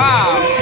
와우.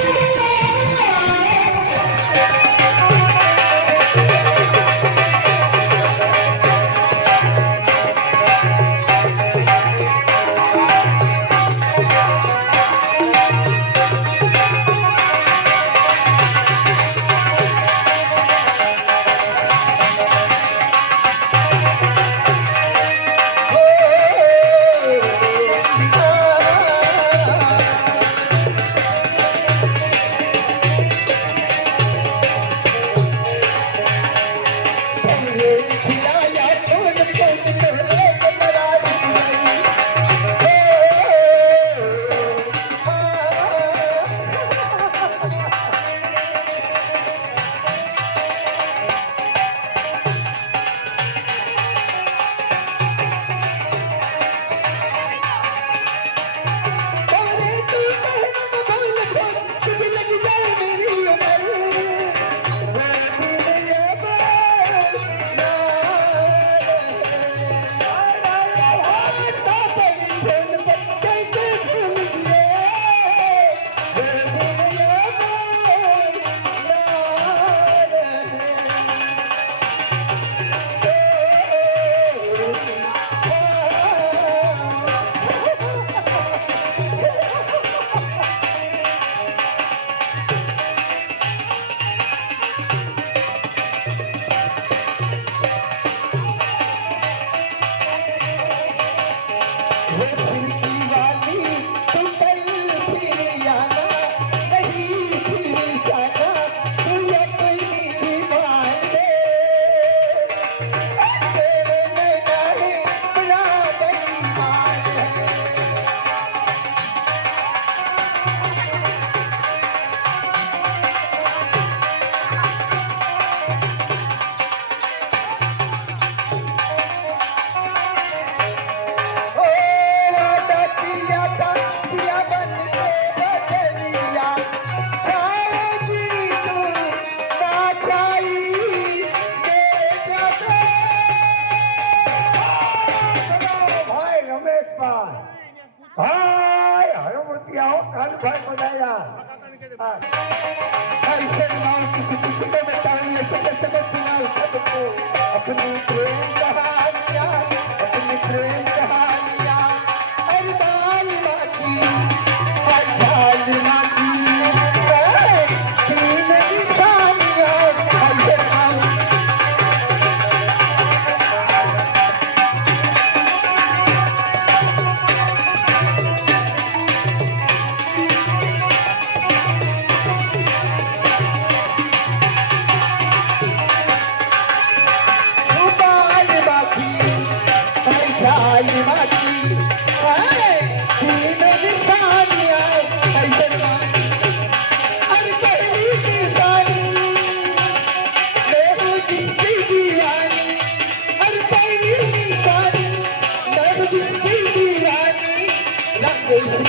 baby.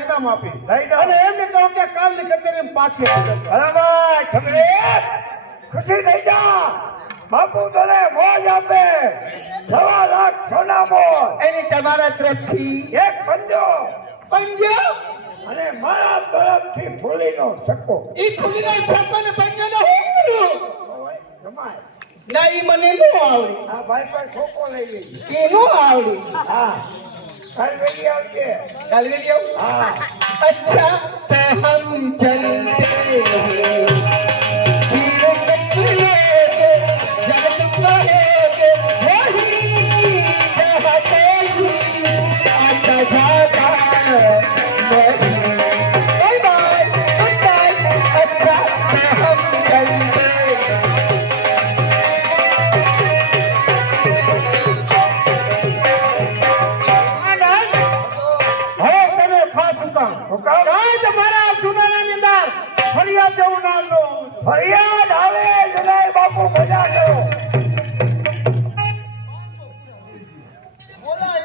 ઇનામ આપી. અને એમને કહો કે કાલની કચેરી પાછી બરાબર ખુશી થઈ જા. બાપુ તને મોજ આપે. સવા લાખ સોનામો એની તમારા તરફથી એક પંજો. પંજો? અને મારા તરફથી ફૂલીનો સક્કો ઈ ખુદીનો છપ્પો ને પંજો ને હું કરું? જમાય. ના ઈ મને નો આવડી. આ ભાઈ પર છોકો લઈ લે એ નો આવડી. હા. कलवेरी आइए अच्छा हम चलते हैं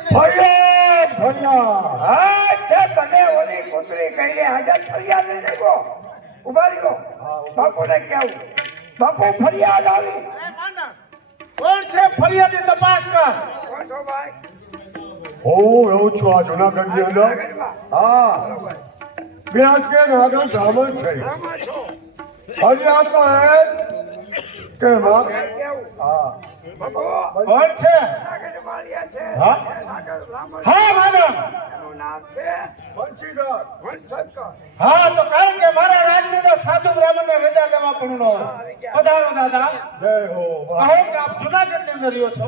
ફરિયાદ ફરિયાદ. હા છે તને ઓલી કૂતરી કહીને હાજર ફરિયાદ લઈ લેવો ઊભા રહ્યો. બાપુને કેવું? બાપુ ફરિયાદ આવી. કોણ છે ફરિયાદી તપાસ કર? કોણ છો ભાઈ? હું રહું છું આ જુનાગઢની અંદર. આગળમાં. હા. વ્યાજ કે નાગર બ્રાહ્મણ છે. ફરિયાદ તો એ કે હા. બાપુ કોણ છે? હા? નાગર હા મેડમ નામ છે બંશીધર હા તો કારણ કે મારા રાજ્યનો સાધુ બ્રાહ્મણને રજા લેવા પણ નો પધારો દાદા. જય હો કહો કે આપ જુનાગઢની અંદર રહ્યો છો?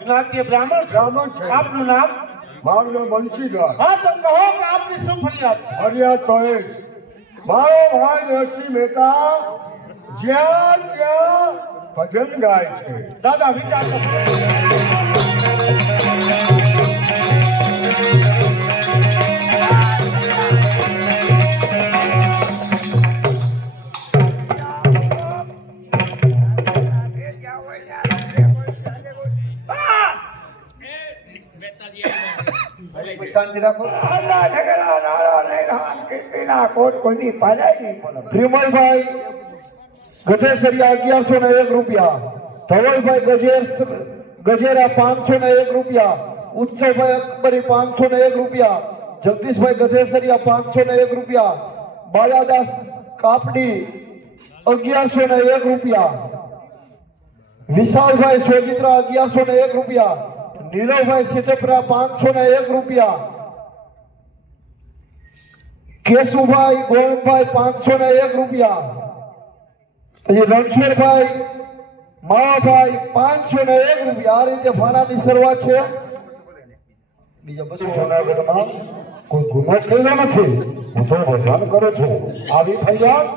જ્ઞાતિય બ્રાહ્મણ છો? બ્રાહ્મણ છે. આપનું નામ? મારું નામ બંશીધર હા તો કહો કે આપની શું ફરિયાદ છે? ફરિયાદ તો એ મારો ભાઈ નરસિંહ મહેતા જ્યાં ત્યાં ભજન ગાય છે દાદા વિચાર કરો શાંતિ રાખો આના ઢગલા નાળા નૈરાન કીર્તિના કોટ કોઈની પાડાય નહીં પણ ગધેસરિયા અગિયારસો ને એક રૂપિયા. ધવલભાઈ ગજેર ગજેરા પાંચસો ને એક રૂપિયા. ઉત્સવભાઈ અકબરી પાંચસો ને એક રૂપિયા. જગદીશભાઈ ગધેસરિયા પાંચસો ને એક રૂપિયા. બાલાદાસ કાપડી અગિયારસો ને એક રૂપિયા. વિશાલભાઈ સોજિત્રા અગિયારસો ને એક રૂપિયા. નીરવભાઈ સિતેપરા પાંચસો ને એક રૂપિયા. કેશુભાઈ ગોવિંદભાઈ પાંચસો ને એક રૂપિયા. પછી રણછોડભાઈ માવાભાઈ પાંચસો ને એક રૂપિયા. આ રીતે ફાળાની શરૂઆત છે. બીજા બસો જુનાગઢમાં કોઈ ગુનો થયેલો નથી. હું તો ભજન કરું છું. આવી ફરિયાદ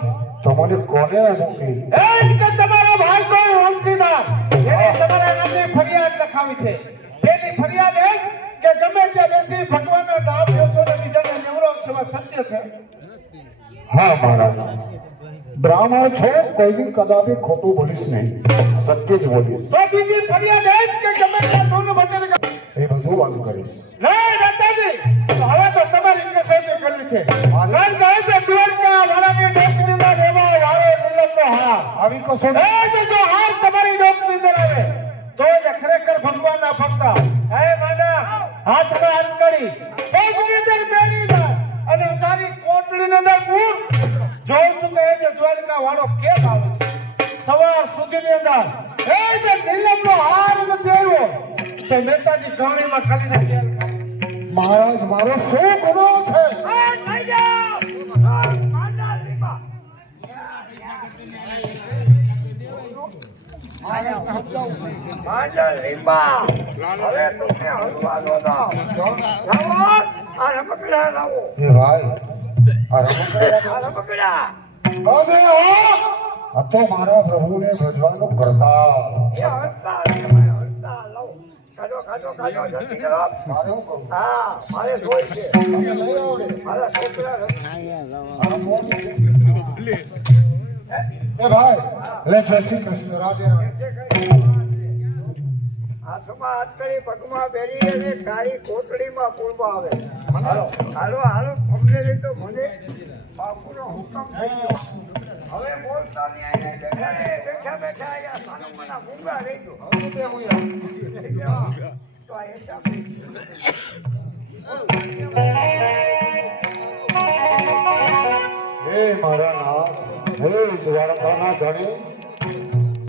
તમારે કોને મોકલી એ કે તમારો ભાઈ કોઈ વંશીદાર. એને તમારા નામની ફરિયાદ લખાવી છે. પેલી ફરિયાદ એ કે ગમે ત્યાં બેસી ભગવાનના નામ લ્યો છો ને બીજાને નેવરો છે સત્ય છે. હા મહારાજ બ્રાહ્મણ છો કોઈ કદાપી ખોટું બોલીશ નહીં. સત્ય જ બોલીશ. તો બીજી ફરિયાદ એ જ કે ગમે સોનું વચન એ બધું વાત કરીશ. નહીં દાદાજી તો હવે તો તમારી કેસરી કરવી છે. કારણ કહે છે દ્વારકા વાળાની ડોકની ના હાર. આવી એ જો જો હાર તમારી ડોકની અંદર આવે. તો એ ખરેખર ભગવાનના ભક્ત હે માના હાથમાં હાથ કરી. પગની અંદર બેની અને તારી કોટડીની અંદર મૂળ જોઉં છું કે એ દ્વારકા વાળો કેમ આવે છે? સવાર સુધીની અંદર. એ જે નિલમનો હાર નથી આવ્યો. તે નેતાજી ગવણીમાં ખાલી ના તેલ મહારાજ મારો શું ગુનો છે? આ થઈ જાઓ લીંબા. હવે તમને હલવા દો તો. લાવો, આ રમકડા લાવો. એ ભાઈ આ રમકડા આ રમકડા. અને આ તો મારા પ્રભુને ભજવાનું કરતા ભાઈ લે જય શ્રી કૃષ્ણ રાધે રાધે હાથમાં હાથ કરી પગમાં બેરી અને કાળી કોટડીમાં પૂરવા આવે. હાલો. હાલો અમને તો મને. બાપુનો હુકમ થઈ ગયો. હવે બોલતા નહીં બેઠા બેઠા બેઠા અહીંયા સાનું મના મૂંગા રહી ગયો. હવે તે હું તો આ હિસાબ હે મારા નાથ. હે દ્વારકાના ધણી